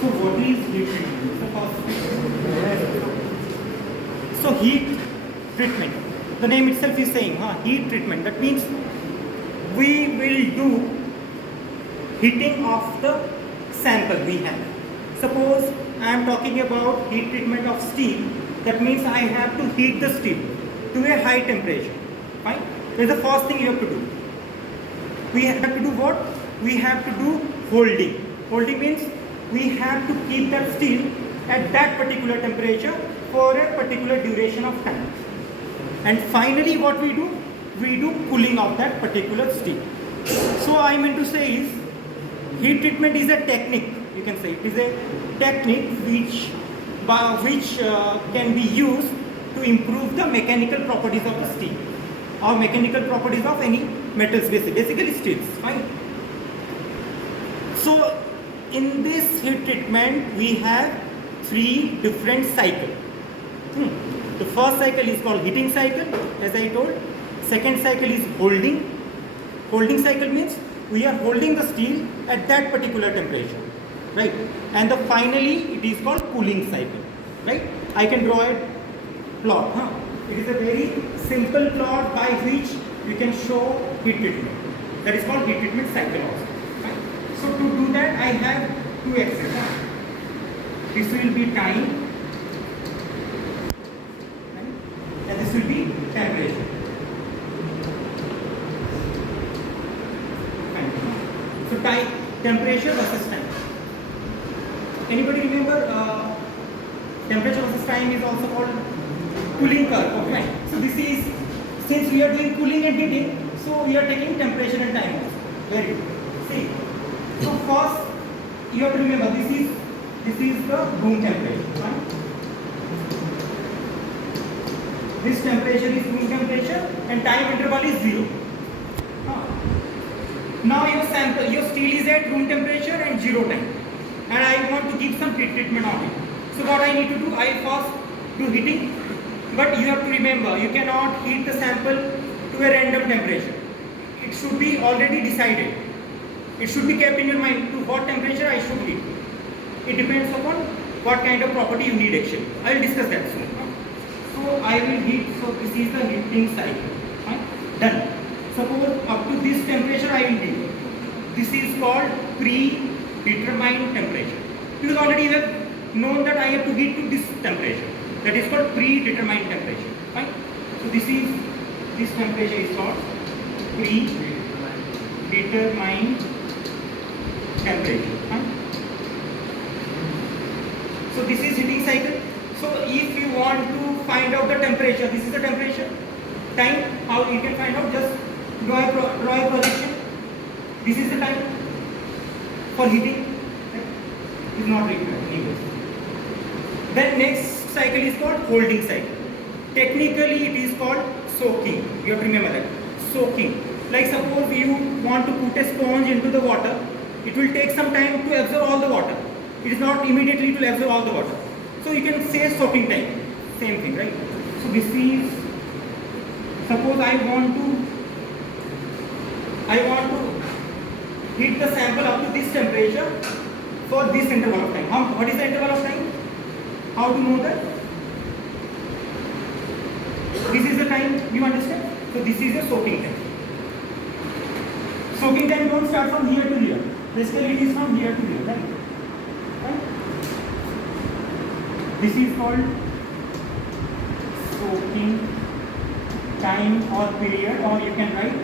So what is heat treatment? The first. So heat treatment. The name itself is saying, heat treatment. That means we will do heating of the sample we have. Suppose I am talking about heat treatment of steel. That means I have to heat the steel to a high temperature. Fine. That is the first thing you have to do. We have to do what? We have to do holding. Holding means we have to keep that steel at that particular temperature for a particular duration of time. And finally what we do? We do cooling of that particular steel. So I mean to say is, heat treatment is a technique, you can say. It is a technique which can be used to improve the mechanical properties of the steel or mechanical properties of any metals, basically steels. Fine. So in this heat treatment we have 3 different cycles. The first cycle is called heating cycle, as I told. Second cycle is holding. Holding cycle means we are holding the steel at that particular temperature, right? And finally it is called cooling cycle, right? I can draw a plot. It is a very simple plot by which you can show heat treatment. That is called heat treatment cycle also. Right? So to do that I have 2 axes. This will be time and this will be temperature. So time, temperature versus time. Anybody remember temperature versus time is also called cooling curve. Okay. So this is, since we are doing cooling and heating, so we are taking temperature and time also. Very good. See. So first you have to remember this is the room temperature. Right? This temperature is room temperature and time interval is 0. Now your steel is at room temperature and 0 time, and I want to give some heat treatment on it. So what I need to do, I first do heating, but you have to remember you cannot heat the sample to a random temperature. It should be already decided. It should be kept in your mind to what temperature I should heat. It depends upon what kind of property you need actually. I will discuss that soon. So I will heat. So this is the heating cycle. Done. Suppose up to this temperature I will heat. This is called predetermined temperature. Because already you have known that I have to heat to this temperature. That is called predetermined temperature. Fine. So this temperature is called predetermined temperature. Fine. So this is heating cycle. So if you want to find out the temperature, this is the temperature. Time, how you can find out, just draw a projection. This is the time for heating. It is not required anyway. Then next cycle is called holding cycle. Technically it is called soaking. You have to remember that. Soaking. Like suppose you want to put a sponge into the water, it will take some time to absorb all the water. It is not immediately to absorb all the water. So you can say soaking time. Same thing, right? So this is, suppose I want to heat the sample up to this temperature for this interval of time. What is the interval of time? How to know that? This is the time, you understand? So this is the soaking time. Soaking time don't start from here to here. Basically it is from here to here, right? This is called soaking time or period, or you can write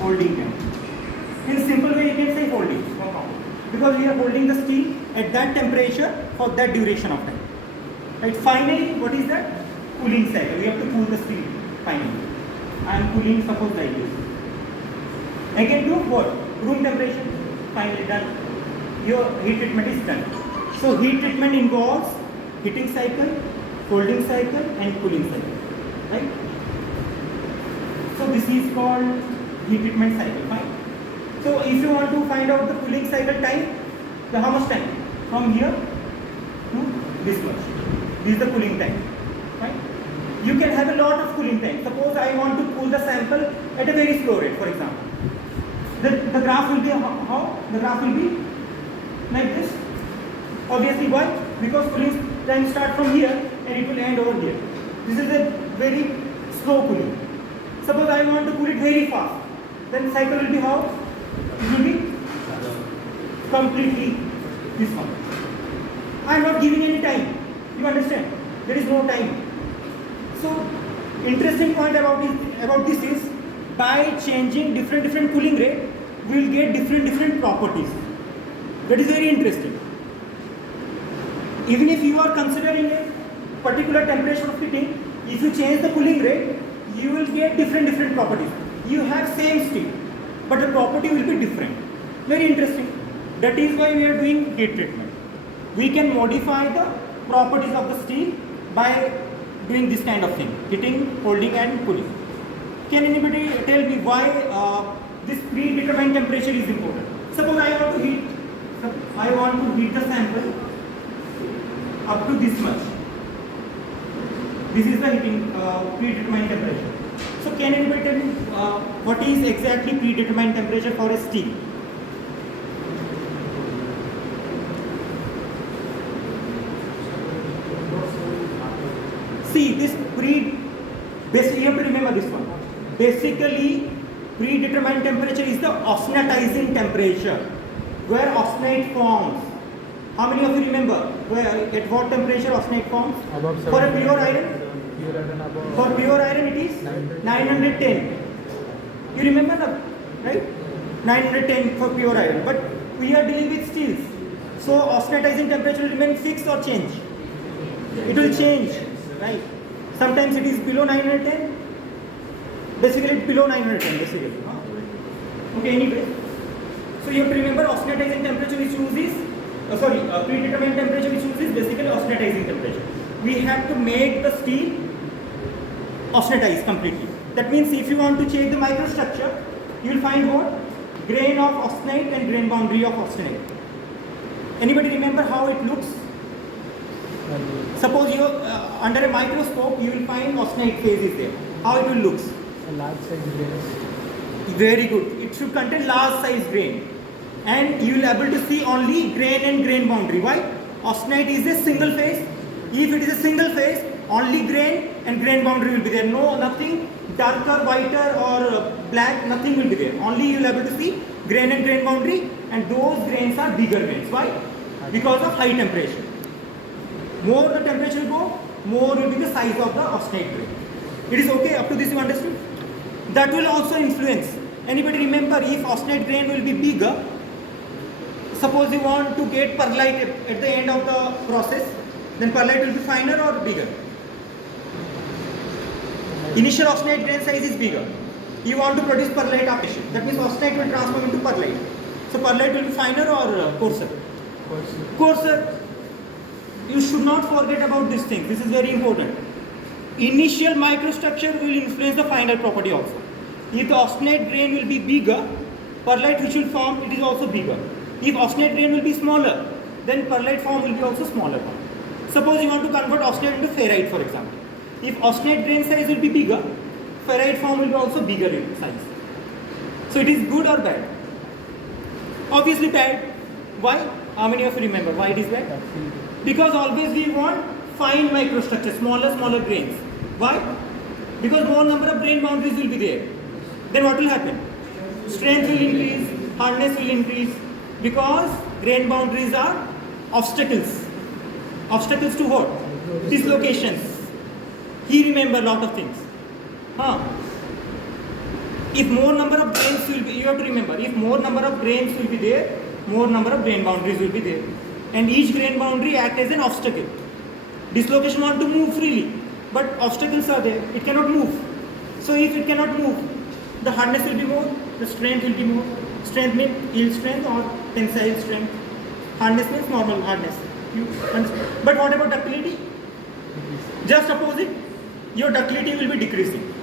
holding time. In simple way you can say holding, no problem. Because we are holding the steel at that temperature for that duration of time. Right? Finally, what is that? Cooling cycle. We have to cool the steel finally. I am cooling, suppose like this. Again to what? Room temperature. Finally done. Your heat treatment is done. So heat treatment involves heating cycle, holding cycle and cooling cycle. Right? So this is called heat treatment cycle. Fine. So if you want to find out the cooling cycle time, so how much time? From here to this much. This is the cooling time. Right? You can have a lot of cooling time. Suppose I want to cool the sample at a very slow rate, for example. The graph will be how? The graph will be like this. Obviously, why? Because cooling time start from here and it will end over here. This is a very slow cooling. Suppose I want to cool it very fast, then cycle will be how? It will be completely this one. I am not giving any time. You understand? There is no time. So, interesting point about this is by changing different cooling rate, we will get different properties. That is very interesting. Even if you are considering a particular temperature of heating, if you change the cooling rate, you will get different properties. You have same steel, but the property will be different. Very interesting. That is why we are doing heat treatment. We can modify the properties of the steel by doing this kind of thing: heating, holding, and cooling. Can anybody tell me why this predetermined temperature is important? Suppose I want to heat the sample up to this much. This is the heating predetermined temperature. So can anybody tell me what is exactly predetermined temperature for a steel? See, this basically you have to remember this one. Basically, predetermined temperature is the austenitizing temperature, where austenite forms. How many of you remember at what temperature austenite forms? For a pure iron? For pure iron it is 910. You remember that, right? 910 for pure iron. But we are dealing with steels. So austenitizing temperature will remain fixed or change? It will change, right? Sometimes it is below 910. Basically it's below 910 basically. Okay, anyway. So you have to remember austenitizing temperature we choose is predetermined temperature we choose is basically austenitizing temperature. We have to make the steel austenitize completely. That means if you want to change the microstructure, you will find what? Grain of austenite and grain boundary of austenite. Anybody remember how it looks? Suppose you under a microscope you will find austenite phase is there. How it will look? A large size grain. Very good. It should contain large size grain. And you will be able to see only grain and grain boundary. Why? Austenite is a single phase. If it is a single phase, only grain and grain boundary will be there. No, nothing darker, whiter or black, nothing will be there. Only you will be able to see grain and grain boundary, and those grains are bigger grains. Why? Because of high temperature. More the temperature go, more will be the size of the austenite grain. It is okay? Up to this you understood? That will also influence. Anybody remember if austenite grain will be bigger? Suppose you want to get perlite at the end of the process, then perlite will be finer or bigger? Initial austenite grain size is bigger. You want to produce perlite application. That means austenite will transform into perlite. So perlite will be finer or coarser? Coarser. You should not forget about this thing. This is very important. Initial microstructure will influence the final property also. If the austenite grain will be bigger, perlite which will form, it is also bigger. If austenite grain will be smaller, then perlite form will be also smaller. Suppose you want to convert austenite into ferrite, for example. If austenite grain size will be bigger, ferrite form will be also bigger in size. So it is good or bad? Obviously bad. Why? How many of you remember why it is bad? Because always we want fine microstructure, smaller grains. Why? Because more number of grain boundaries will be there. Then what will happen? Strength will increase, hardness will increase, because grain boundaries are obstacles. Obstacles to what? Dislocations. He remember lot of things. If more number of grains will be, you have to remember, if more number of grains will be there, more number of grain boundaries will be there. And each grain boundary acts as an obstacle. Dislocation want to move freely, but obstacles are there. It cannot move. So if it cannot move, the hardness will be more, the strength will be more. Strength means yield strength or tensile strength. Hardness means normal hardness. But what about ductility? Just opposite. Your ductility will be decreasing,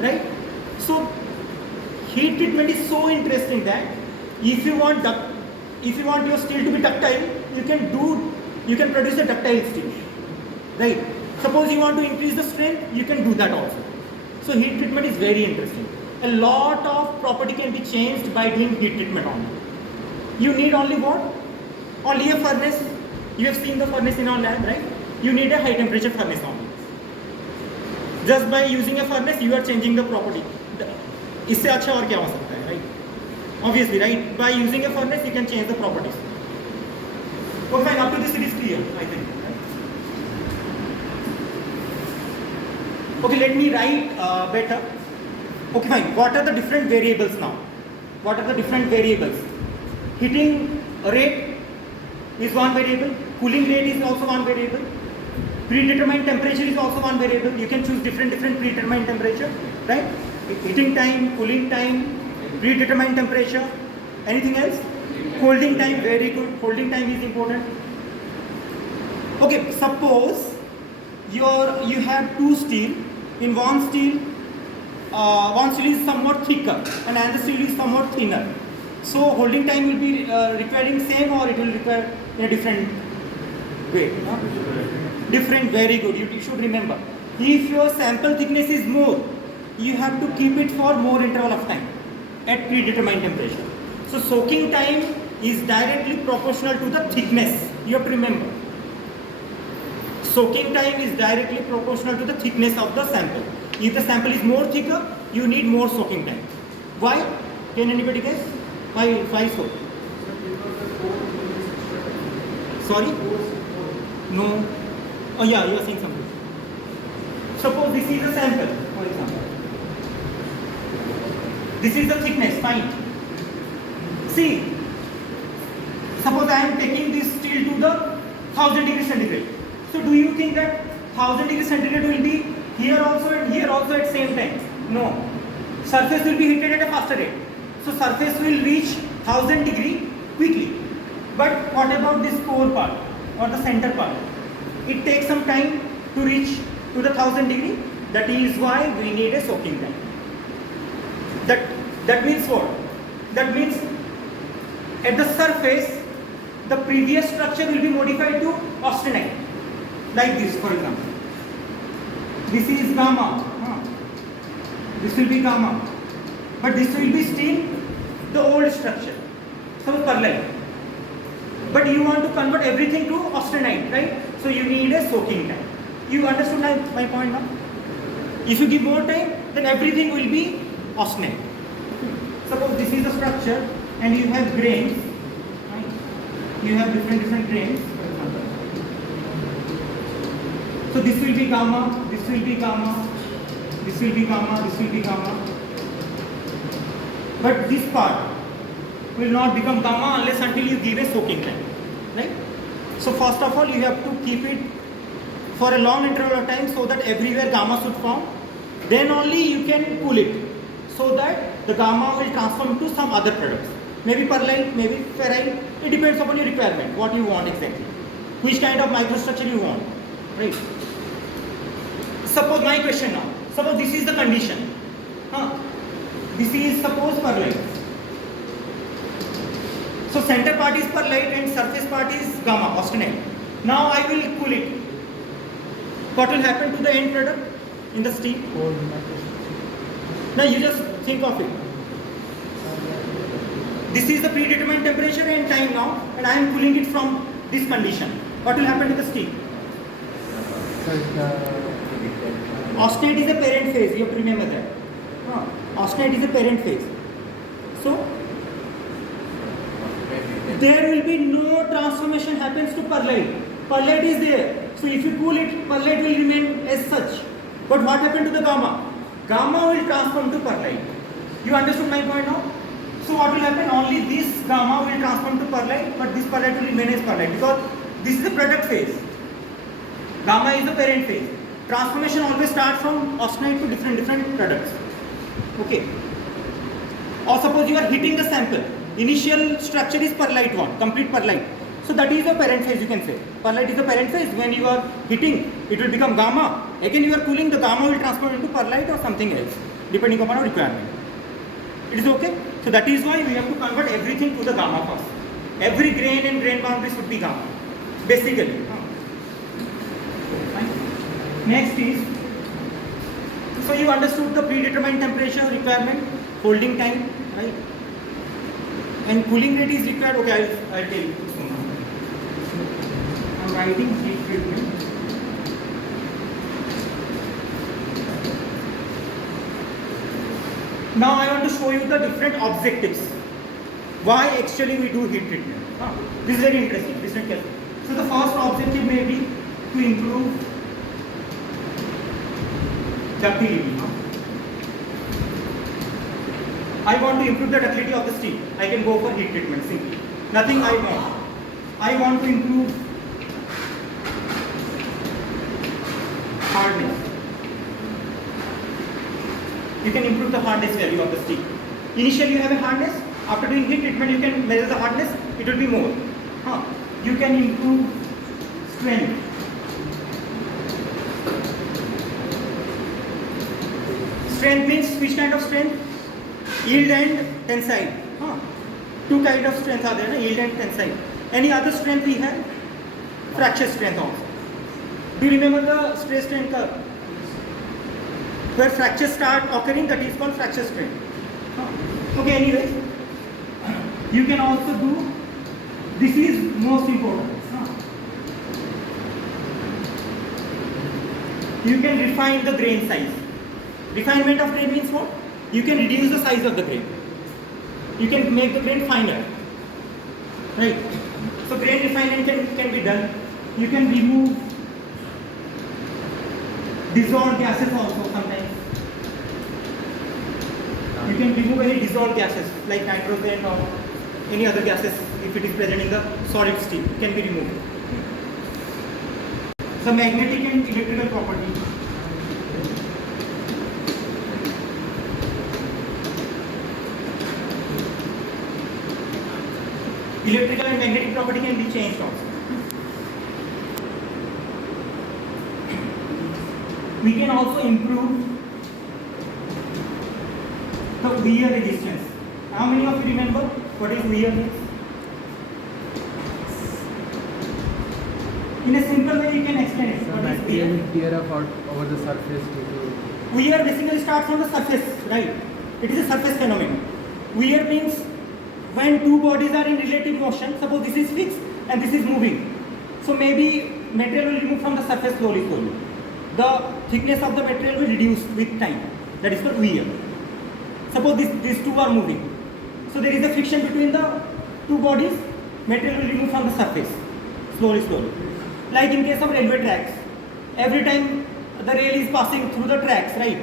right? So heat treatment is so interesting that if you want your steel to be ductile, you can produce a ductile steel, right? Suppose you want to increase the strength, you can do that also. So heat treatment is very interesting. a lot of property can be changed by doing heat treatment only. You need only what? Only a furnace. You have seen the furnace in our lab, right? You need a high temperature furnace only. Just by using a furnace, you are changing the property. इससे अच्छा और क्या हो सकता है, right? Obviously, right? By using a furnace, you can change the properties. Okay, fine. Up to this, it is clear, I think. Right? Okay, let me write better. Okay, fine. What are the different variables now? What are the different variables? Heating rate is one variable. Cooling rate is also one variable. Predetermined temperature is also one variable. You can choose different predetermined temperature, right? Heating time, cooling time, predetermined temperature. Anything else? Holding time, very good. Holding time is important. Okay, suppose you have two steel. In one steel is somewhat thicker and another steel is somewhat thinner. So holding time will be requiring same, or it will require in a different way. Different, very good. You should remember. If your sample thickness is more, you have to keep it for more interval of time at predetermined temperature. So soaking time is directly proportional to the thickness. You have to remember. Soaking time is directly proportional to the thickness of the sample. If the sample is more thicker, you need more soaking time. Why? Can anybody guess? Why so? Sorry? No. Oh yeah, you are saying something. Suppose this is a sample, for example. This is the thickness, fine. See, suppose I am taking this steel to the 1000 degrees centigrade. So do you think that 1000 degrees centigrade will be here also and here also at same time? No. Surface will be heated at a faster rate. So surface will reach 1000 degree quickly. But what about this core part or the center part? It takes some time to reach to the 1000 degree. That is why we need a soaking time. That means what? That means at the surface, the previous structure will be modified to austenite. Like this, for example. This is gamma. This will be gamma. But this will be still the old structure. So pearlite. But you want to convert everything to austenite, right? So you need a soaking time. You understood my point now? If you give more time, then everything will be austenite. Suppose this is the structure and you have grains. Right? You have different grains. So this will be gamma, this will be gamma, this will be gamma, this will be gamma. But this part will not become gamma unless until you give a soaking time. Right? So first of all, you have to keep it for a long interval of time so that everywhere gamma should form. Then only you can cool it so that the gamma will transform to some other products. Maybe pearlite, maybe ferrite. It depends upon your requirement, what you want exactly. Which kind of microstructure you want. Right? Suppose my question now. Suppose this is the condition. This is suppose pearlite. So center part is pearlite and surface part is gamma, austenite. Now I will cool it. What will happen to the end product in the steam? Now you just think of it. This is the predetermined temperature and time now, and I am cooling it from this condition. What will happen to the steam? Austenite is a parent phase, you have to remember that. Austenite is a parent phase. So, there will be no transformation happens to pearlite. Pearlite is there. So if you cool it, pearlite will remain as such. But what happened to the gamma? Gamma will transform to pearlite. You understood my point now? So what will happen? Only this gamma will transform to pearlite, but this pearlite will remain as pearlite because this is the product phase. Gamma is the parent phase. Transformation always starts from austenite to different products. Okay. Or suppose you are heating the sample. Initial structure is pearlite one, complete pearlite. So that is the parent phase, you can say. Pearlite is the parent phase. When you are heating, it will become gamma. Again you are cooling, the gamma will transform into pearlite or something else, depending upon our requirement. It is okay? So that is why we have to convert everything to the gamma first. Every grain and grain boundary should be gamma, basically. Fine. Next is, So you understood the predetermined temperature requirement, holding time, right? And cooling rate is required. Okay, I'll tell you soon. I'm writing heat treatment. Now I want to show you the different objectives. Why actually we do heat treatment. This is very interesting. Listen carefully. So the first objective may be to improve ductility. I want to improve the ductility of the steel. I can go for heat treatment simply. Nothing I want. I want to improve hardness. You can improve the hardness value of the steel. Initially you have a hardness. After doing heat treatment you can measure the hardness. It will be more. You can improve strength. Strength means which kind of strength? Yield and tensile. Two kind of strengths are there, yield and tensile. Any other strength we have? Fracture strength also. Do you remember the stress strain curve? Where fractures start occurring, that is called fracture strain. Okay, anyway, you can also do, this is most important. You can refine the grain size. Refinement of grain means what? You can reduce the size of the grain. You can make the grain finer. Right? So grain refinement can be done. You can remove dissolved gases also sometimes. You can remove any dissolved gases like nitrogen or any other gases if it is present in the solid steel. It can be removed. The magnetic and electrical property. Electrical and magnetic property can be changed also. We can also improve the wear resistance. How many of you remember what is wear means? In a simple way you can explain it. What is wear? Tear apart over the surface. Wear basically starts from the surface, right? It is a surface phenomenon. Wear means when two bodies are in relative motion, suppose this is fixed and this is moving. So maybe material will remove from the surface slowly. The thickness of the material will reduce with time. That is called wear. Suppose these two are moving. So there is a friction between the two bodies. Material will remove from the surface slowly. Like in case of railway tracks, every time the rail is passing through the tracks, right?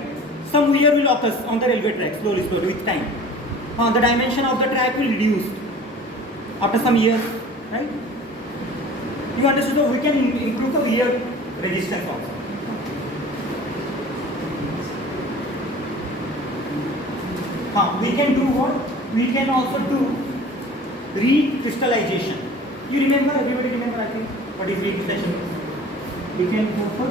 Some wear will occur on the railway tracks slowly with time. The dimension of the track will reduce after some years, right? You understood that we can improve the wear resistance also. We can do what? We can also do recrystallization. You remember, everybody remember I think, what is recrystallization? We can go for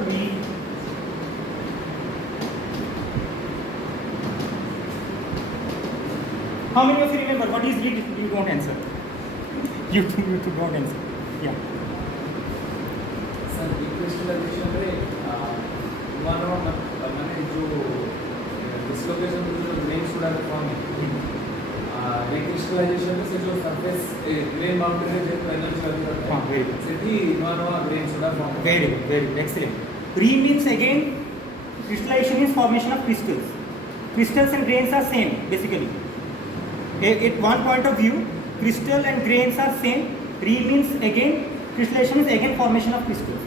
How many of you remember what is You don't answer. You don't answer. Yeah. Sir, recrystallization रे माने जो dislocation जो grain सुड़ा form है recrystallization से जो surface grain boundary जो energy वाली है सेठी नवा grain सुड़ा form very excellent. Re means again crystallization is formation of crystals. Crystals and grains are same basically. At one point of view, crystal and grains are same. Re means again, crystallization is again formation of crystals.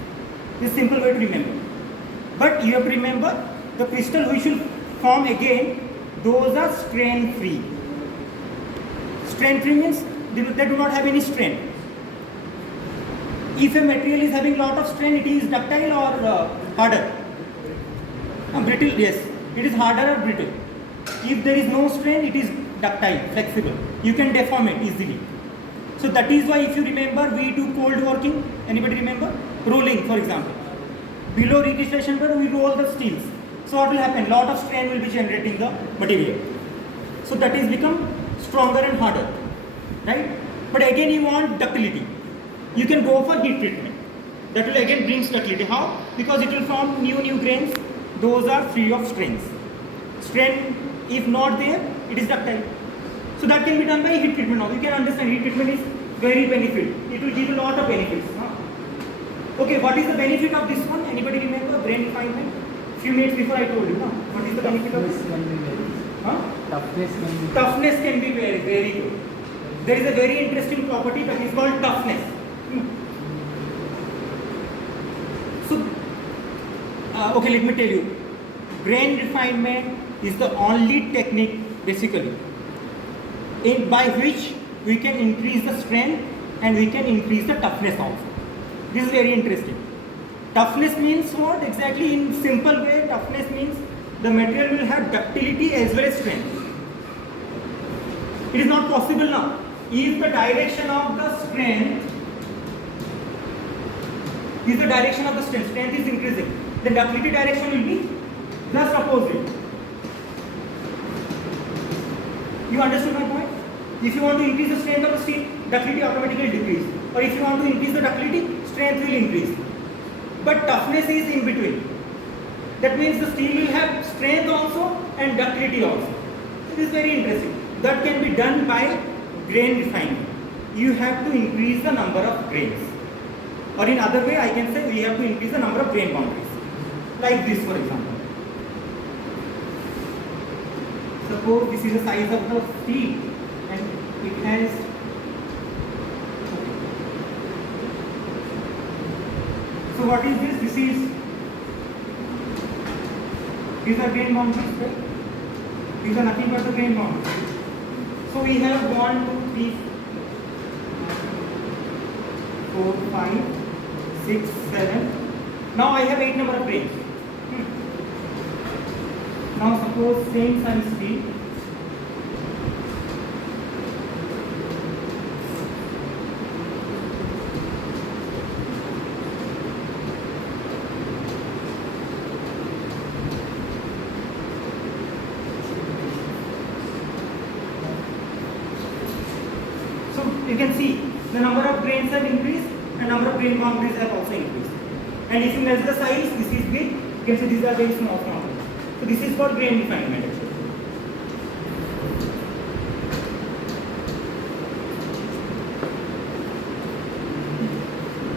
This is simple way to remember. But you have to remember, the crystal which will form again, those are strain free. Strain free means they do not have any strain. If a material is having lot of strain, it is ductile or harder? Brittle, yes. It is harder or brittle. If there is no strain, it is ductile, flexible. You can deform it easily. So that is why if you remember, we do cold working. Anybody remember? Rolling, for example. Below recrystallization bed, we roll the steels. So what will happen? Lot of strain will be generating the material. So that is become stronger and harder, right? But again, you want ductility. You can go for heat treatment. That will again bring ductility. How? Because it will form new grains. Those are free of strains. Strain, if not there, it is ductile. So that can be done by heat treatment now. You can understand heat treatment is very beneficial. It will give a lot of benefits. Huh? Okay, what is the benefit of this one? Anybody remember grain refinement? Few minutes before I told you. No? What is the benefit of this? Huh? Toughness can be very, very good. There is a very interesting property that is called toughness. So, okay, let me tell you. Grain refinement is the only technique, basically, by which we can increase the strength and we can increase the toughness also. This is very interesting. Toughness means what? Exactly in simple way, toughness means the material will have ductility as well as strength. It is not possible now. If the direction of the strength strength is increasing, the ductility direction will be just opposite. You understood my point? If you want to increase the strength of the steel, ductility automatically decrease. Or if you want to increase the ductility, strength will increase. But toughness is in between. That means the steel will have strength also and ductility also. It is very interesting. That can be done by grain refining. You have to increase the number of grains. Or in other way, I can say we have to increase the number of grain boundaries. Like this, for example. Suppose this is the size of the steel and it has so what is this? These are grain boundaries, right? These are nothing but the grain boundaries. So we have 1, 2, 3, 4, 5, 6, 7. Now I have 8 number of grains. Now suppose same size steel. So you can see the number of grains have increased and number of grain boundaries have also increased. And if you measure the size, this is big, you can see these are very small boundaries. So this is called grain refinement actually.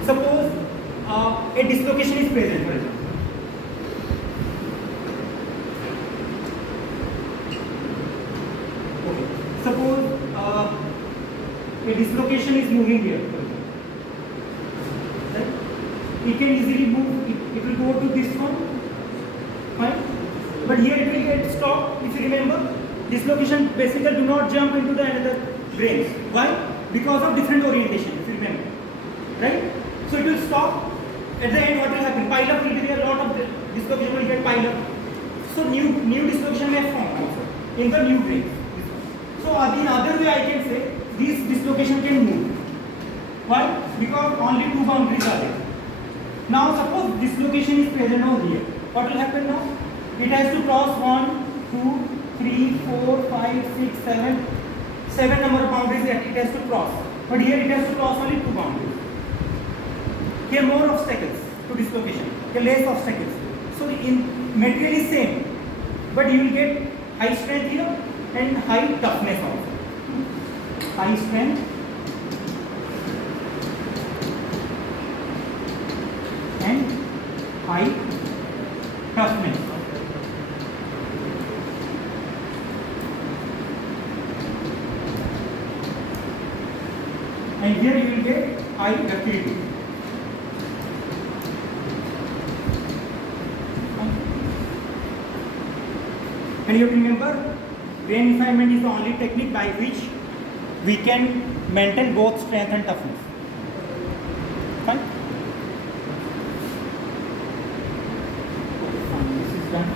Suppose a dislocation is present, for example. Okay. Suppose a dislocation is moving here, for example. Right? It can easily move, it will go to this one, fine. But here it will get stopped. If you remember, dislocation basically do not jump into the another grains. Why? Because of different orientation, if you remember. Right? So it will stop. At the end, what will happen? Pile up will be there, a lot of dislocation will get piled up. So new dislocation may form also in the new grains. So in other way I can say this dislocation can move. Why? Because only 2 boundaries are there. Now suppose dislocation is present over here. What will happen now? It has to cross 1, 2, 3, 4, 5, 6, 7. 7 number of boundaries that it has to cross. But here it has to cross only 2 boundaries. Here more obstacles to dislocation. Here less obstacles. So in material is same. But you will get high strength here and high toughness also. High strength and high toughness. And here you will get high ductility. And you have to remember, grain refinement is the only technique by which we can maintain both strength and toughness. Fine? This is done.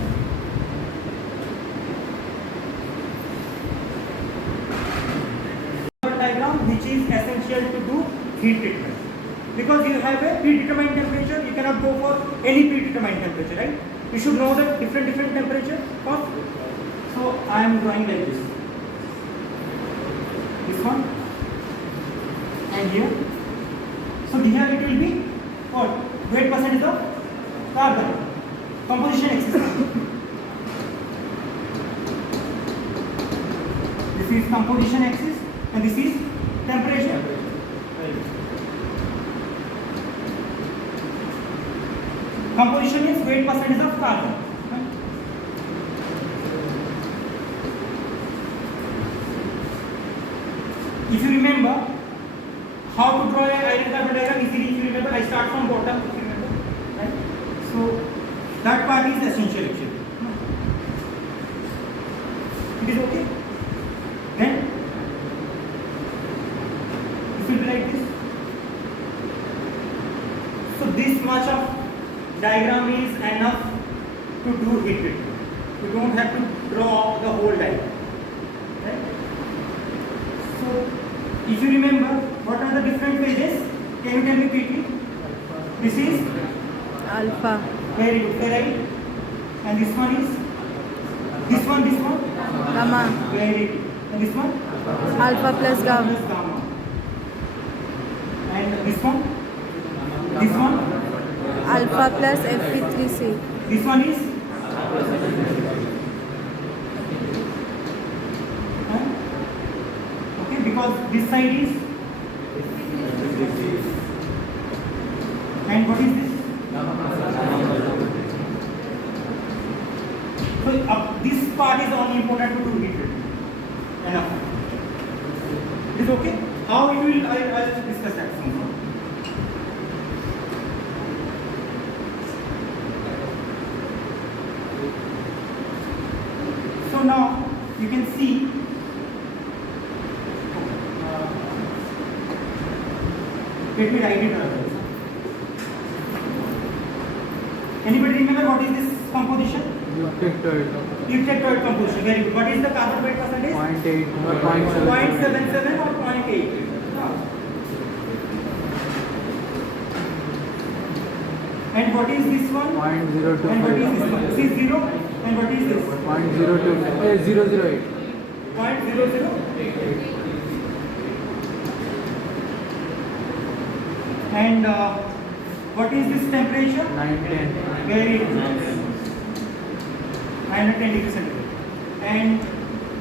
Diagram which is essential to do heat treatment. Because you have a predetermined temperature, you cannot go for any predetermined temperature, right? You should know the different temperature first. So I am drawing like this. This one and here. So here it will be what? Weight percentage of carbon. Composition axis. is composition axis and this is temperature. Composition is weight percentage of carbon. If you remember how to draw a iron carbon diagram easily, if you remember, I start from bottom. If you remember, right? So that part is essential actually. It is okay. Then it will be like this. So this much of diagram is enough to do heat treatment. You don't have to draw the whole diagram. Right? So if you remember, what are the different phases? Can you tell me quickly? This is alpha, very good, ferrite. And this one is this one. gamma, Very good. And this one? alpha plus gamma, Plus gamma. And this one? This one? alpha plus Fe3C, This one is? Huh? Okay, because this side is? And what is this? So this part is only important to do heat treatment. Enough. It is okay? How it will, I will discuss that soon. So now you can see let me write it down. Anybody remember what is this composition? Eutectoid composition. Very good. What is the carbon weight percentage? 0.8 or 0.77 or 0.8. And what is this one? 0.025. And what is this one? This is 0. And what is this? 0.008. 0.00. And what is this temperature? 910. Very good. 910 degrees centigrade. And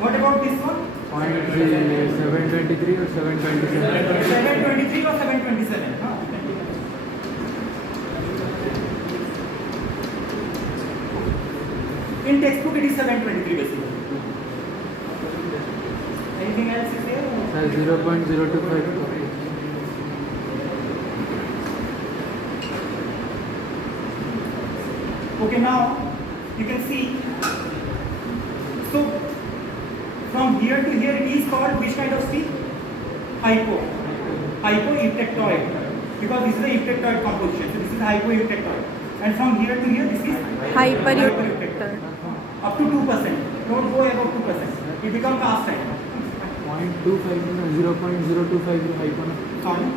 what about this one? 723 or 727. 723 or 727? Huh? In textbook it is 723 basically. Anything else is there? 0.025. Okay, now you can see. So from here to here it is called which kind of steel? Hypoeutectoid. Because this is the eutectoid composition. So this is hypoeutectoid. And from here to here this is hypereutectoid. Up to 2%. Don't go above 2%. It becomes cast iron. 0.025 hypo. Sorry.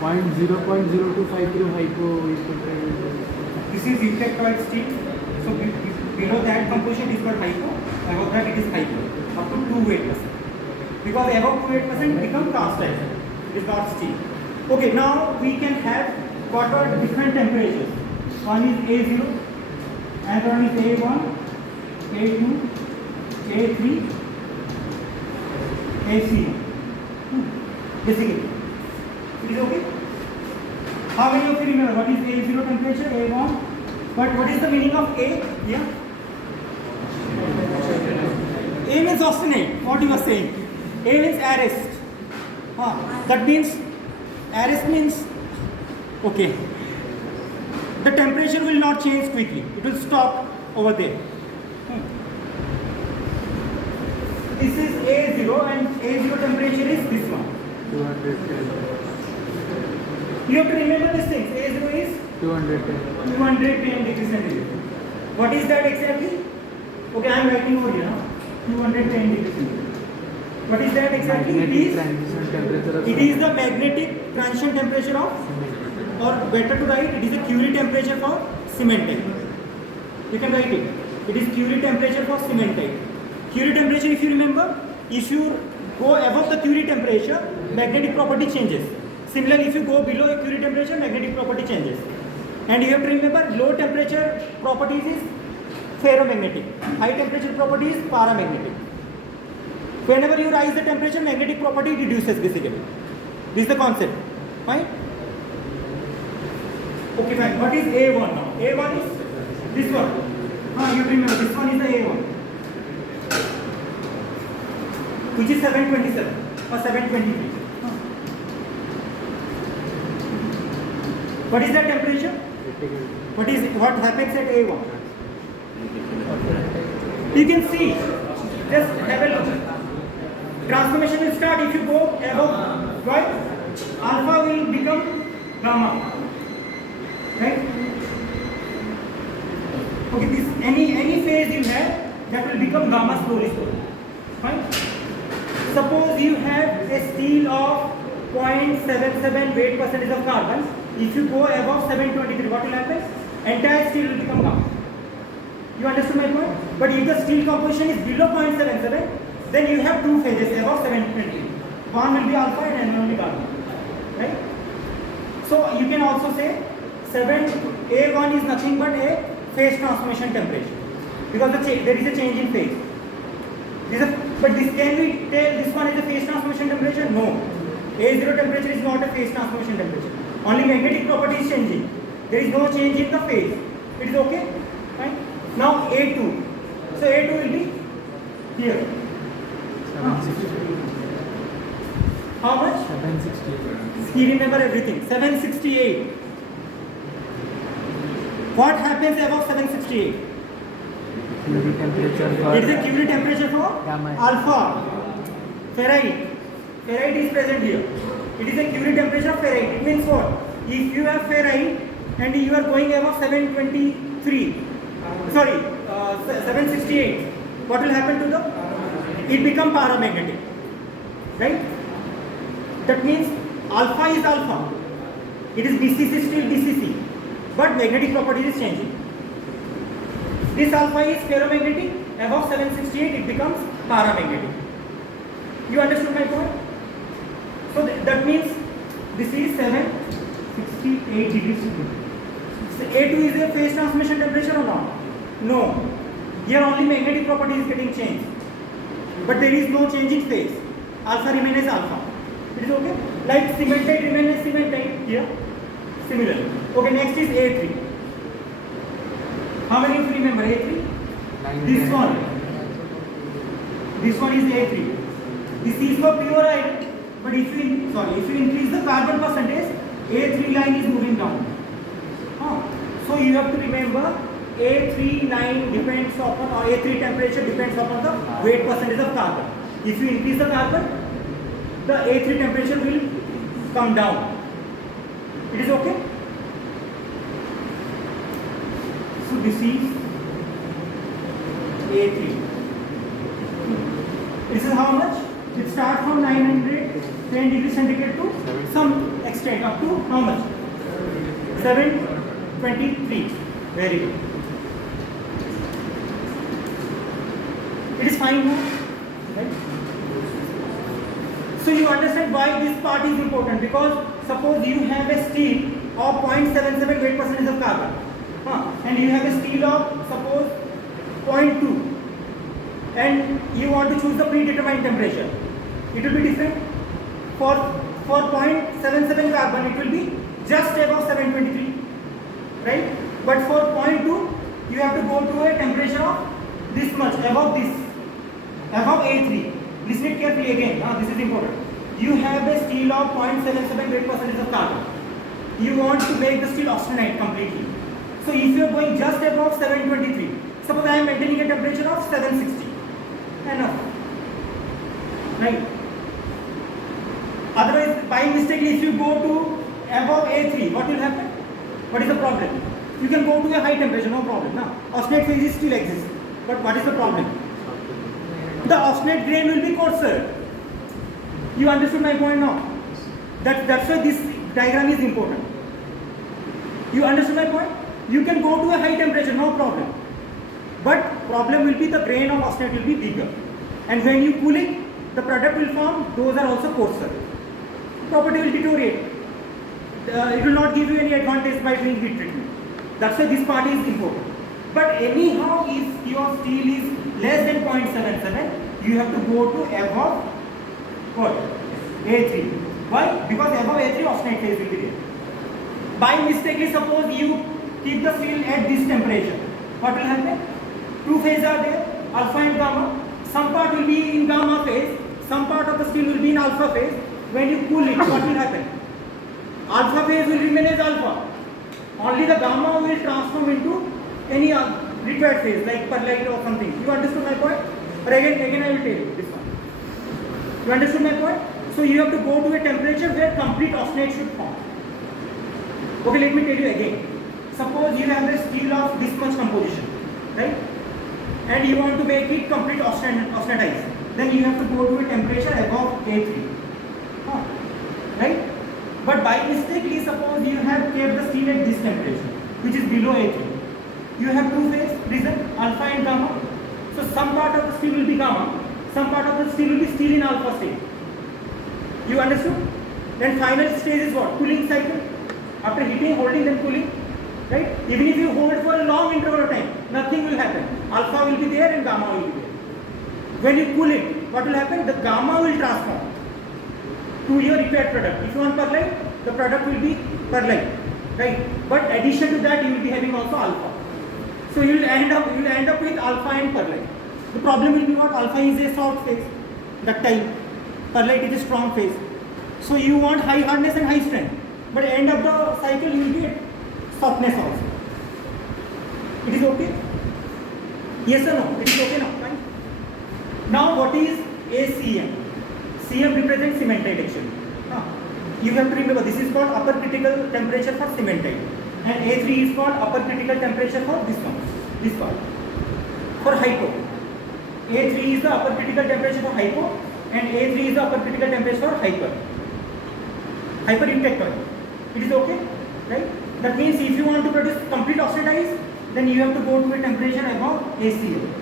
0.025 hypo. This is eutectoid steel. So below that composition is called hypo. Above that it is hypo. Up to 2-8%. Because above 2-8% it becomes cast iron. It is not steel. Okay, now we can have what are different temperatures. One is A0, and one is A1, A2, A3, AC. Basically, it is okay. How many of you remember what is A0 temperature, A1? But what is the meaning of A? Yeah. A means oscillate. What you are saying? A means arrest. That means arrest means okay. The temperature will not change quickly. It will stop over there. This is A0 and A0 temperature is this one. 210. You have to remember these things. A0 is 210. 210 degrees centigrade. What is that exactly? Okay, I am writing over here. 210 degrees centigrade. What is that exactly? Magnetic transition temperature of It is the magnetic transition temperature of, or better to write, it is the Curie temperature for cementite. You can write it. It is Curie temperature for cementite. Curie temperature, if you remember, if you go above the Curie temperature, magnetic property changes. Similarly, if you go below a Curie temperature, magnetic property changes. And you have to remember, low temperature properties is ferromagnetic. High temperature property is paramagnetic. whenever you rise the temperature, magnetic property reduces basically. This is the concept. Fine? Okay, fine. What is A1 now? A1 is this one. You remember, this one is the A1. Which is 727 or 723. What is the temperature? What happens at A1? You can see. Just have a look. Transformation will start if you go above, right? Alpha will become gamma. Right? Okay, this any phase you have, that will become gamma slowly. Fine? Suppose you have a steel of 0.77 weight percentage of carbon. If you go above 723, what will happen? Entire steel will become gamma. You understood my point? But if the steel composition is below 0.77, then you have two phases above 720. One will be alpha and another will be gamma. Right? So you can also say A1 is nothing but a phase transformation temperature, because there is a change in phase. But this, can we tell this one is a phase transformation temperature? No. A0 temperature is not a phase transformation temperature. Only magnetic property is changing. There is no change in the phase. It is okay? Fine. Now A2. So A2 will be here. 760. How much? 760. He remember everything. 768. What happens above 768? Curie temperature for It is a Curie temperature for gamma. alpha. Ferrite. Ferrite is present here. It is a Curie temperature of ferrite. It means what? If you have ferrite and you are going above 723, 768, what will happen to the? It become paramagnetic. Right? That means alpha is alpha. It is BCC still BCC. But magnetic property is changing. This alpha is ferromagnetic. Above 768, it becomes paramagnetic. You understood my point? So that means this is 768 degrees. So A2 is a phase transformation temperature or not? No. Here only magnetic property is getting changed. But there is no change in phase. Alpha remains as alpha. It is okay? Like cementite remains as cementite here. Similarly. Okay, next is A3. How many of you remember A3? This one. This one is A3. This is for pure iron. But if you increase the carbon percentage, A3 line is moving down. So you have to remember A3 line depends upon, or A3 temperature depends upon the weight percentage of carbon. If you increase the carbon, the A3 temperature will come down. It is okay? So this is A3. This is how much? It starts from 910 degrees centigrade to some extent up to how much? 723. Very good. It is fine now, right? So you understand why this part is important, because suppose you have a steel of 0.77 weight percentage of carbon, and you have a steel of suppose 0.2, and you want to choose the predetermined temperature. It will be different. For 0.77 carbon, it will be just above 723, right? But for 0.2, you have to go to a temperature of this much, above this, above A3. Listen it carefully again. This is important. You have a steel of 0.77 weight percentage of carbon. You want to make the steel austenite completely. So if you are going just above 723, suppose I am maintaining a temperature of 760. Enough. Right? Otherwise, by mistake, if you go to above A3, what will happen? What is the problem? You can go to a high temperature, no problem. Austenite phase still exists. But what is the problem? The austenite grain will be coarser. You understood my point now? That's why this diagram is important. You understood my point? You can go to a high temperature, no problem. But problem will be the grain of austenite will be bigger. And when you cool it, the product will form, those are also coarser. Property will deteriorate. It will not give you any advantage by doing heat treatment. That's why this part is important. But anyhow, if your steel is less than 0.77, you have to go to above what? A3. Why? Because above A3 austenite phase will be there. By mistakenly, suppose you keep the steel at this temperature. What will happen? Two phases are there, alpha and gamma. Some part will be in gamma phase, some part of the steel will be in alpha phase. When you cool it, what will happen? Alpha phase will remain as alpha. Only the gamma will transform into any required phase like perlite or something. You understood my point? But again I will tell you this one. You understood my point? So you have to go to a temperature where complete austenite should form. Okay, let me tell you again. Suppose you have a steel of this much composition, right? And you want to make it complete austenitized. Then you have to go to a temperature above A3. Right? But by mistakenly, suppose you have kept the steel at this temperature, which is below A3. You have two phases, reason alpha and gamma. So some part of the steel will be gamma, some part of the steel will be still in alpha state. You understood? Then final stage is what? Cooling cycle. After heating, holding, then cooling. Right? Even if you hold for a long interval of time, nothing will happen. Alpha will be there and gamma will be there. When you cool it, what will happen? The gamma will transform to your required product. If you want perlite, the product will be perlite. Right? But addition to that, you will be having also alpha. So you will end up with alpha and perlite. The problem will be what? Alpha is a soft phase, ductile. Perlite is a strong phase. So you want high hardness and high strength. But at the end of the cycle, you will get softness also. It is okay? Yes or no? It is okay now, right? Now what is ACM? CM represents cementite actually. You have to remember this is called upper critical temperature for cementite. And A3 is called upper critical temperature for this one. This part. For hypo. A3 is the upper critical temperature for hypo and A3 is the upper critical temperature for hyper. Hyperintensive. It is okay? Right? That means if you want to produce complete austenite, then you have to go to a temperature above ACM.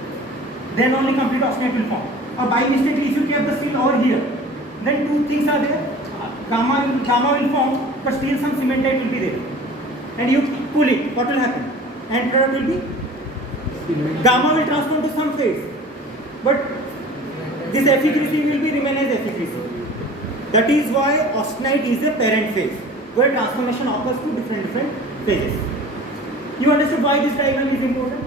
Then only complete austenite will form. Or by mistake, if you keep the steel over here, then two things are there. Gamma will form, but still some cementite will be there. And you cool it, what will happen? End product will be? Gamma will transform to some phase. But this Fe3C will be remain as Fe3C. That is why austenite is a parent phase, where transformation occurs to different phases. You understood why this diagram is important?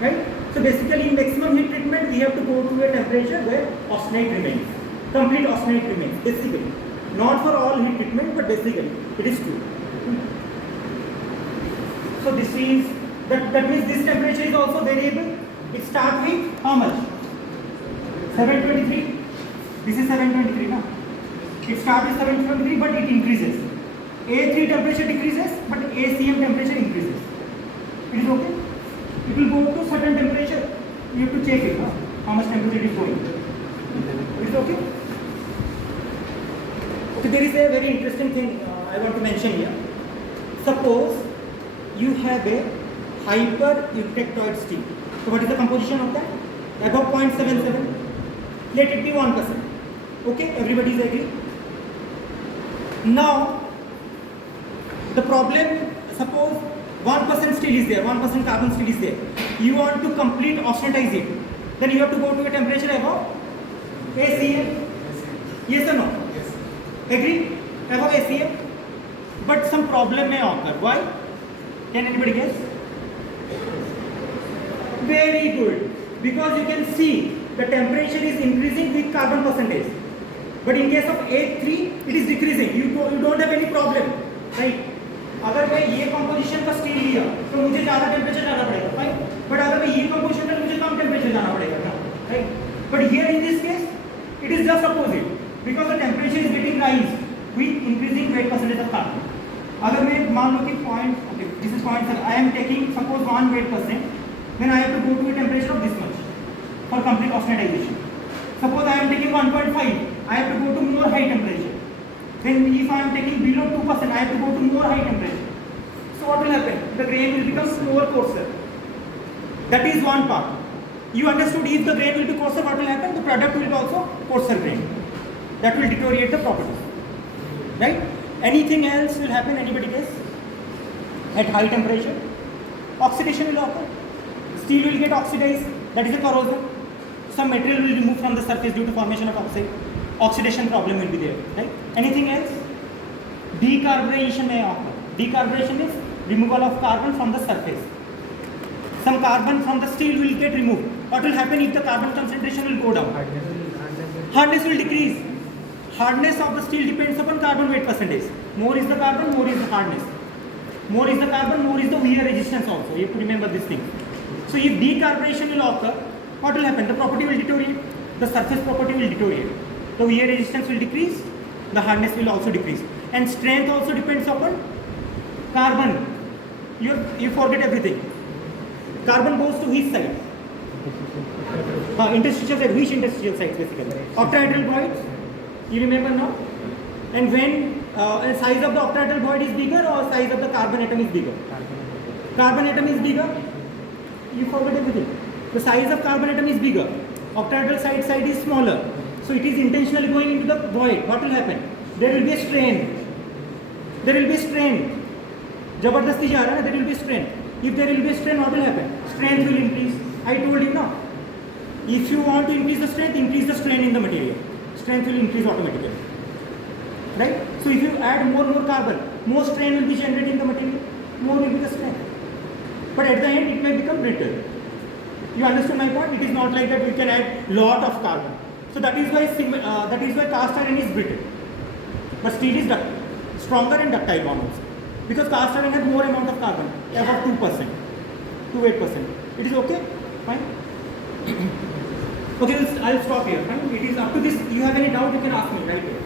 Right? So basically in maximum heat treatment, we have to go to a temperature where austenite remains. Complete austenite remains, basically. Not for all heat treatment, but basically, it is true. So this is, that means this temperature is also variable. It starts with how much? 723. This is 723 now. It starts with 723, but it increases. A3 temperature decreases, but ACM temperature increases. It is okay? It will go to certain temperature. You have to check it, how much temperature it is going. It is okay? So there is a very interesting thing I want to mention here. Suppose you have a hyper-eutectoid steel. So what is the composition of that? Above 0.77. Let it be 1%. Okay, everybody is agree? Now, the problem, suppose 1% steel is there, 1% carbon steel is there. You want to complete austenitize it. Then you have to go to a temperature above ACM. Yes or no? Yes. Agree? Above ACM? But some problem may occur. Why? Can anybody guess? Very good. Because you can see the temperature is increasing with carbon percentage. But in case of A3, it is decreasing. You don't have any problem. Right? अगर मैं ये composition का steel लिया तो मुझे ज़्यादा temperature जाना पड़ेगा, राइट? बट अगर मैं ये कंपोजिशन का मुझे कम टेम्परेचर जाना पड़ेगा, right? But here in this case it is just opposite because the temperature is getting rise with increasing weight percentage of carbon. अगर मैं मान लो कि this is 0.7, I am taking suppose 1 weight percent, then I have to go to a temperature of this much for complete austenitization. Suppose I am taking 1.5, I have to go to more high temperature. Then if I am taking below 2%, I have to go to more high temperature. So what will happen? The grain will become more coarser. That is one part. You understood if the grain will be coarser, what will happen? The product will be also coarser grain. That will deteriorate the properties. Right? Anything else will happen? Anybody guess? At high temperature, oxidation will occur. Steel will get oxidized. That is a corrosion. some material will remove from the surface due to formation of oxide. Oxidation problem will be there, right? Anything else? Decarbonization may occur. Decarbonization is removal of carbon from the surface. Some carbon from the steel will get removed. What will happen if the carbon concentration will go down? Hardness will decrease. Hardness of the steel depends upon carbon weight percentage. More is the carbon, more is the hardness. More is the carbon, more is the wear resistance also. You have to remember this thing. So if decarbonization will occur, what will happen? The property will deteriorate. The surface property will deteriorate. The wear resistance will decrease. The hardness will also decrease. And strength also depends upon carbon. You forget everything. Carbon goes to which side? Interstitial side. Which interstitial sides basically? Octahedral void. You remember now? And when size of the octahedral void is bigger or size of the carbon atom is bigger? Carbon atom is bigger. You forget everything. The size of carbon atom is bigger. Octahedral side is smaller. So it is intentionally going into the void. What will happen? There will be a strain. There will be a strain. Jabardasti ja raha hai na, there will be a strain. If there will be a strain, what will happen? Strength will increase. I told you now. If you want to increase the strain in the material. Strength will increase automatically. Right? So if you add more carbon, more strain will be generated in the material, more will be the strength. But at the end, it may become brittle. You understand my point? It is not like that we can add lot of carbon. So that is why cast iron is brittle. But steel is stronger and ductile one also. Because cast iron has more amount of carbon, about 2%, to 8%. It is okay? Fine? Okay, I'll stop here. Fine? It is up to this. You have any doubt, you can ask me right here.